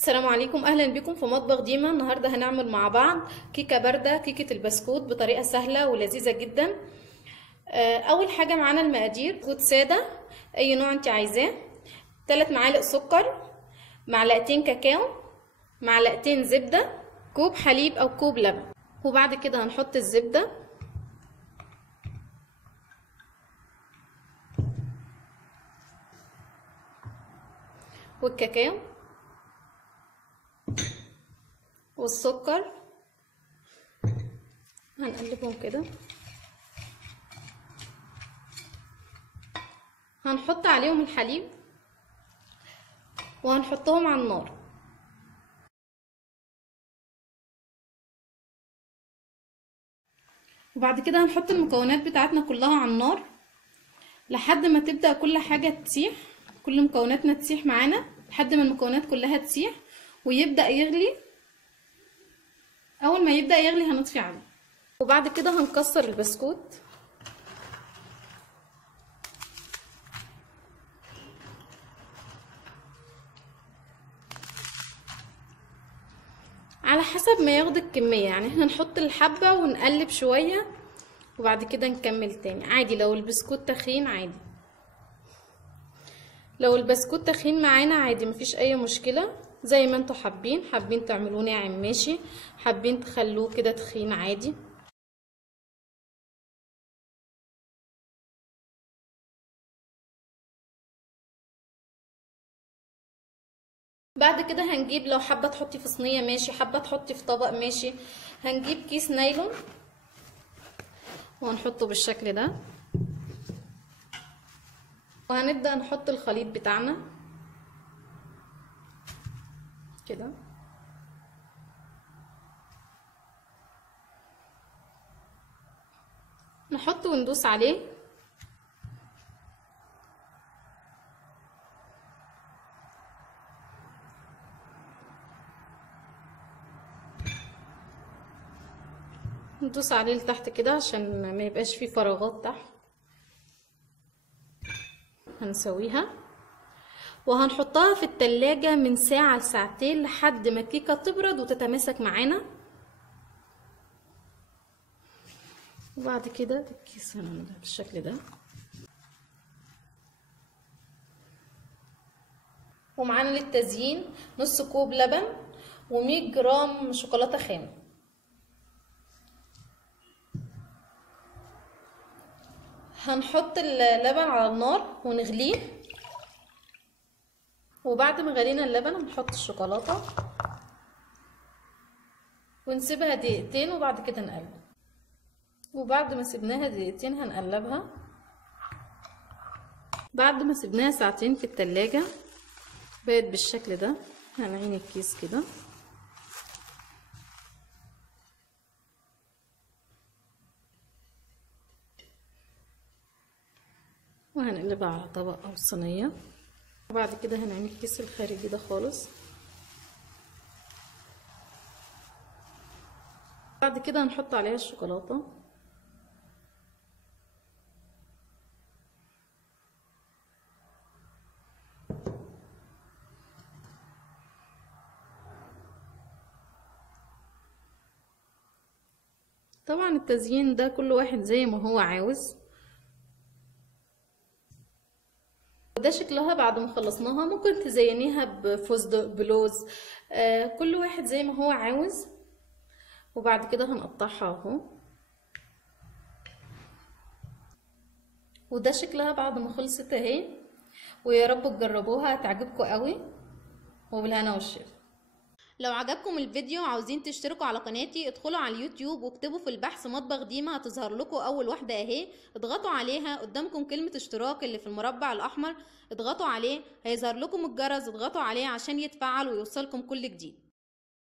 السلام عليكم، اهلا بكم في مطبخ ديما. النهارده هنعمل مع بعض كيكه بارده، كيكه البسكوت بطريقه سهله ولذيذه جدا. اول حاجه معانا المقادير: بسكوت ساده اي نوع انت عايزاه، 3 معالق سكر، معلقتين كاكاو، معلقتين زبده، كوب حليب او كوب لبن. وبعد كده هنحط الزبده والكاكاو والسكر، هنقلبهم كده. هنحط عليهم الحليب وهنحطهم على النار. وبعد كده هنحط المكونات بتاعتنا كلها على النار لحد ما تبدأ كل حاجة تسيح، كل مكوناتنا تسيح معانا لحد ما المكونات كلها تسيح ويبدأ يغلي. اول ما يبدأ يغلي هنطفي عليه. وبعد كده هنكسر البسكوت. على حسب ما ياخد الكمية، يعني احنا نحط الحبة ونقلب شوية وبعد كده نكمل تاني عادي. لو البسكوت تخين عادي، لو البسكوت تخين معانا عادي مفيش اي مشكلة، زي ما انتوا حابين تعملوه ناعم ماشي، حابين تخلوه كده تخين عادي. بعد كده هنجيب، لو حابة تحطي في صينية ماشي، حابة تحطي في طبق ماشي، هنجيب كيس نايلون وهنحطه بالشكل ده، وهنبدأ نحط الخليط بتاعنا كده. نحط وندوس عليه. ندوس عليه لتحت كده عشان ما يبقاش فيه فراغات تحت. هنسويها وهنحطها في التلاجة من ساعة لساعتين لحد ما الكيكة تبرد وتتماسك معانا. وبعد كده الكيس هنعملها بالشكل ده. ومعانا للتزيين نص كوب لبن و100 جرام شوكولاتة خام. هنحط اللبن على النار ونغليه، وبعد ما غلينا اللبن هنحط الشوكولاتة ونسيبها دقيقتين وبعد كده نقلب. وبعد ما سيبناها دقيقتين هنقلبها. بعد ما سيبناها ساعتين في التلاجة بقت بالشكل ده. هنعين الكيس كده وهنقلبها على طبق او صينية. وبعد كده هنعين الكيس الخارجي ده خالص. بعد كده هنحط عليها الشوكولاتة. طبعا التزيين ده كل واحد زي ما هو عاوز. وده شكلها بعد ما خلصناها. ممكن تزينيها بفستق، بلوز، كل واحد زي ما هو عاوز. وبعد كده هنقطعها اهو. وده شكلها بعد ما خلصت اهي. ويا رب تجربوها هتعجبكم قوي، وبالهنا والشفا. لو عجبكم الفيديو وعاوزين تشتركوا على قناتي، ادخلوا على اليوتيوب واكتبوا في البحث مطبخ ديما، هتظهر لكم اول واحده اهي. اضغطوا عليها، قدامكم كلمه اشتراك اللي في المربع الاحمر، اضغطوا عليه هيظهر لكم الجرس، اضغطوا عليه عشان يتفعل ويوصلكم كل جديد.